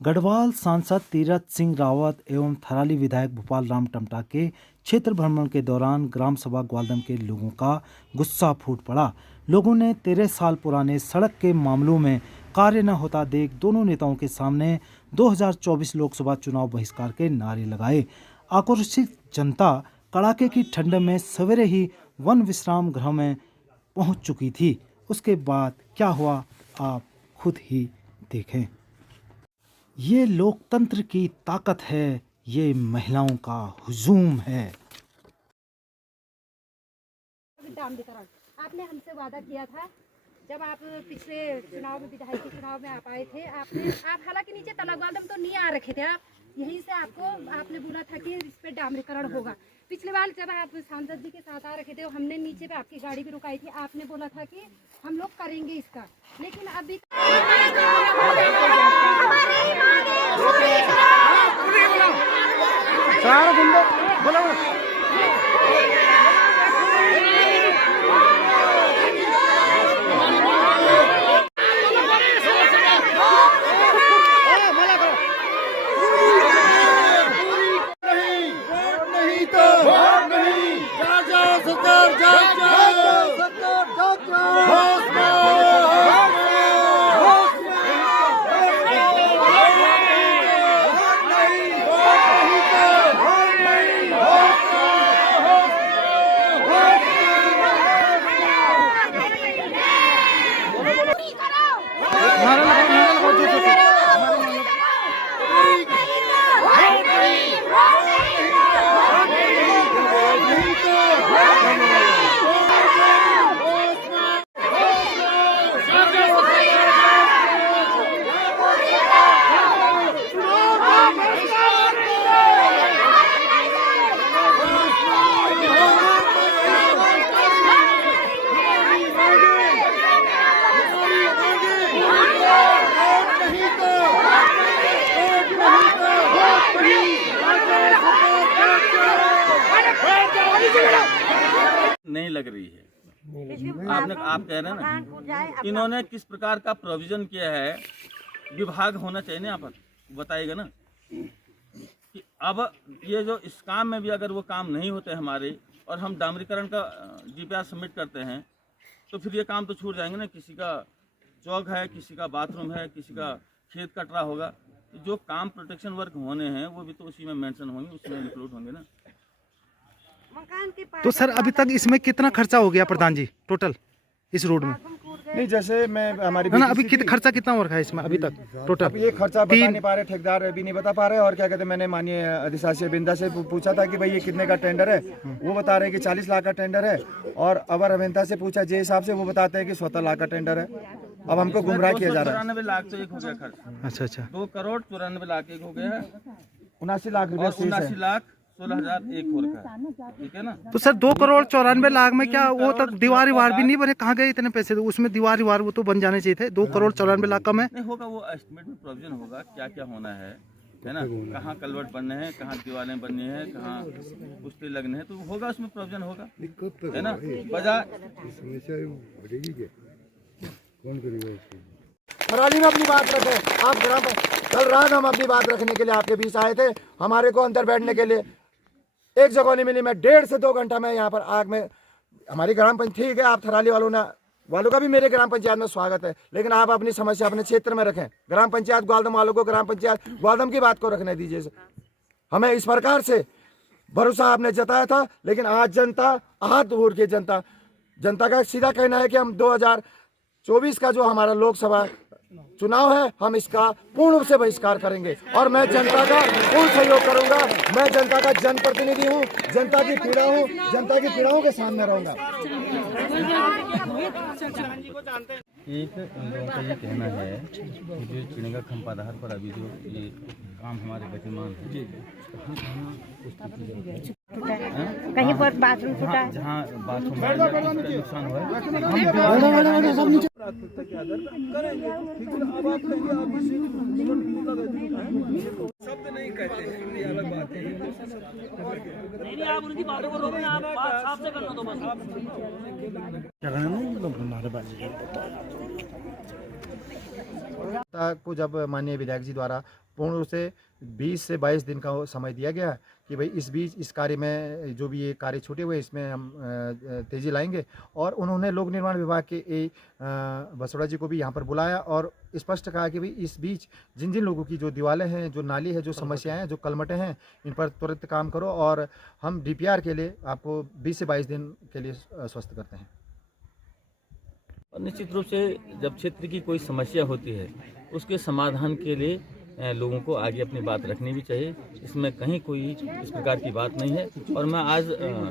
गढ़वाल सांसद तीरथ सिंह रावत एवं थराली विधायक भूपाल राम टमटा के क्षेत्र भ्रमण के दौरान ग्राम सभा ग्वालदम के लोगों का गुस्सा फूट पड़ा। लोगों ने 13 साल पुराने सड़क के मामलों में कार्य न होता देख दोनों नेताओं के सामने 2024 लोकसभा चुनाव बहिष्कार के नारे लगाए। आक्रोशित जनता कड़ाके की ठंड में सवेरे ही वन विश्राम गृह में पहुंच चुकी थी। उसके बाद क्या हुआ आप खुद ही देखें। ये लोकतंत्र की ताकत है, ये महिलाओं का हुजूम है। आपने हमसे वादा किया था जब आप पिछले चुनाव में विधायक के चुनाव में आप आए थे। आप हालांकि नीचे तलागवादम तो नहीं आ रखे थे, आप यहीं से आपने बोला था कि इस पे डामरीकरण होगा। पिछले बार जब आप सांसद जी के साथ आ रखे थे हमने नीचे पे आपकी गाड़ी भी रुकाई थी, आपने बोला था कि हम लोग करेंगे इसका, लेकिन अभी नहीं लग रही है। आप कह रहे हैं ना, इन्होंने किस प्रकार का प्रोविजन किया है। विभाग होना चाहिए ना, यहाँ पर बताइएगा ना कि अब ये जो इस काम में भी अगर वो काम नहीं होते हमारे और हम डामरीकरण का DPR सबमिट करते हैं तो फिर ये काम तो छूट जाएंगे ना। किसी का चौक है, किसी का बाथरूम है, किसी का खेत कटरा होगा, तो जो काम प्रोटेक्शन वर्क होने हैं वो भी तो उसी में मेंशन होंगे, उसमें इंक्लूड होंगे ना। तो सर अभी तक इसमें कितना खर्चा हो गया प्रधान जी टोटल इस रोड में? नहीं, जैसे मैं हमारी ना अभी खर्चा कितना हो रखा है इसमें अभी तक टोटल? अब ये खर्चा बता नहीं पा रहे, ठेकेदार अभी नहीं बता पा रहे। और क्या कहते हैं, मैंने माननीय अधिशासी बिंदा से पूछा था कि भाई ये कितने का टेंडर है, वो बता रहे हैं कि 40 लाख का टेंडर है। और अवर अभियंता से पूछा जे हिसाब से, वो बताते हैं कि 17 लाख का टेंडर है। अब हमको गुमराह किया जा रहा है। 94 लाख तो एक हो गया खर्च। अच्छा 2 करोड़ 94 लाख एक हो गया है, 79 लाख रुपए 79 लाख 16,000 एक हो रखा है, ठीक है ना। तो सर 2 करोड़ 94 लाख में क्या वो तक दीवार वार भी नहीं बने? कहाँ गए इतने पैसे? तो उसमें दीवार वार वो तो बन जाने चाहिए थे। 2 करोड़ 94 लाख का में नहीं होगा, वो एस्टिमेट में प्रोविजन होगा क्या क्या होना है ना। कहाँ कलवर्ट बनने हैं, कहाँ दीवारें बननी है, कहाँ पुष्टि लगने हैं, तो होगा उसमें प्रोविजन होगा, है ना। बजाय थराली में अपनी बात रखे आप ग्राम। कल रात हम अपनी बात रखने के लिए आपके बीच आए थे, हमारे को अंदर बैठने के लिए एक जगह नहीं मिली। मैं 1.5 से 2 घंटा में यहाँ पर आग में हमारी ग्राम पंचायत, ठीक है आप थराली वालों का भी मेरे ग्राम पंचायत में स्वागत है, लेकिन आप अपनी समस्या अपने क्षेत्र में रखें। ग्राम पंचायत ग्वालदम वालों को ग्राम पंचायत ग्वालदम की बात को रखने दीजिए। हमें इस प्रकार से भरोसा आपने जताया था, लेकिन आज जनता हाथ दूर की जनता का सीधा कहना है कि हम 2024 का जो हमारा लोकसभा चुनाव है हम इसका पूर्ण रूप से बहिष्कार करेंगे। और मैं जनता का पूर्ण सहयोग करूंगा। मैं जनता का जनप्रतिनिधि हूं, जनता की पीड़ा हूं, जनता की पीड़ाओं के सामने रहूंगा। एक इन लोगों का ये कहना है कि जो चिड़ेगा खंपाधार पर अभी जो ये काम हमारे गतिमान है, कहीं पर बाथरूम टूटा है, जहाँ बाथरूम में नुकसान हुआ है प्राथमिकता के आधार पर करेंगे। अब आप कहेंगे आप इसी शब्द नहीं कहते हैं, ये अलग बात है। नहीं आप उनकी बातों को रोको ना, आप बात साफ से करना दो बस। क्या कहना है नारेबाजी संस्था को जब माननीय विधायक जी द्वारा पूर्ण रूप से 20 से 22 दिन का समय दिया गया कि भाई इस बीच इस कार्य में जो भी ये कार्य छूटे हुए इसमें हम तेज़ी लाएंगे, और उन्होंने लोक निर्माण विभाग के बसोड़ा जी को भी यहाँ पर बुलाया और स्पष्ट कहा कि भाई इस बीच जिन जिन लोगों की जो दीवारें हैं, जो नाली है, जो समस्याएं हैं, जो कलमटें हैं, इन पर तुरंत काम करो और हम DPR के लिए आपको 20 से 22 दिन के लिए स्वस्थ करते हैं। और निश्चित रूप से जब क्षेत्र की कोई समस्या होती है उसके समाधान के लिए लोगों को आगे अपनी बात रखनी भी चाहिए। इसमें कहीं कोई इस प्रकार की बात नहीं है। और मैं आज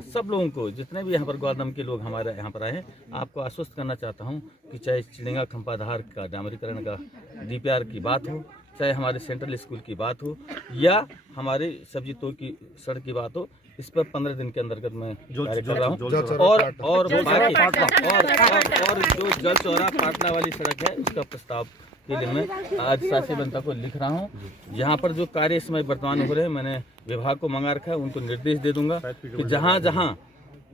सब लोगों को, जितने भी यहाँ पर ग्वालदम के लोग हमारे यहाँ पर आए हैं, आपको आश्वस्त करना चाहता हूँ कि चाहे चिड़िंगा खंपाधार का डामरीकरण का DPR की बात हो, चाहे हमारे सेंट्रल स्कूल की बात हो, या हमारे सब्जी तो की सड़क की बात हो, इस पर 15 दिन के अंतर्गत मैं कार्य कर रहा हूँ। और जो जल चौरा पाटला वाली सड़क है उसका प्रस्ताव के लिए मैं आज शासी जनता को लिख रहा हूँ। यहाँ पर जो कार्य इस समय वर्तमान हो रहे हैं, मैंने विभाग को मंगा रखा है, उनको निर्देश दे दूंगा कि जहाँ जहाँ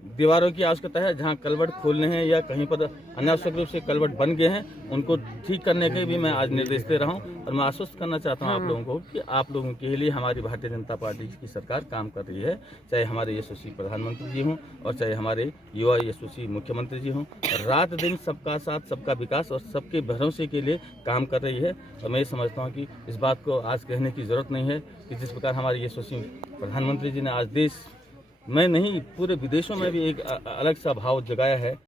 दीवारों की आवश्यकता है, जहाँ कलवट खोलने हैं या कहीं पर अनावश्यक रूप से कलवट बन गए हैं, उनको ठीक करने के भी मैं आज निर्देश दे रहा हूँ। और मैं आश्वस्त करना चाहता हूँ आप लोगों को कि आप लोगों के लिए हमारी भारतीय जनता पार्टी की सरकार काम कर रही है, चाहे हमारे यशस्वी प्रधानमंत्री जी हों और चाहे हमारे युवा यशस्वी मुख्यमंत्री जी हों। रात दिन सबका साथ, सबका विकास और सबके भरोसे के लिए काम कर रही है। और मैं ये समझता हूँ कि इस बात को आज कहने की ज़रूरत नहीं है कि जिस प्रकार हमारे यशस्वी प्रधानमंत्री जी ने आज देश में नहीं पूरे विदेशों में भी एक अलग सा भाव जगाया है।